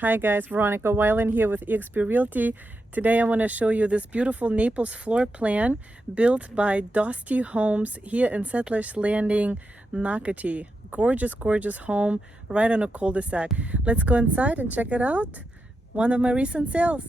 Hi guys, Veronica Wilen here with eXp Realty. Today I want to show you this beautiful Naples floor plan built by Dostie Homes here in Settlers Landing, NOCATEE. Gorgeous, gorgeous home right on a cul-de-sac. Let's go inside and check it out. One of my recent sales.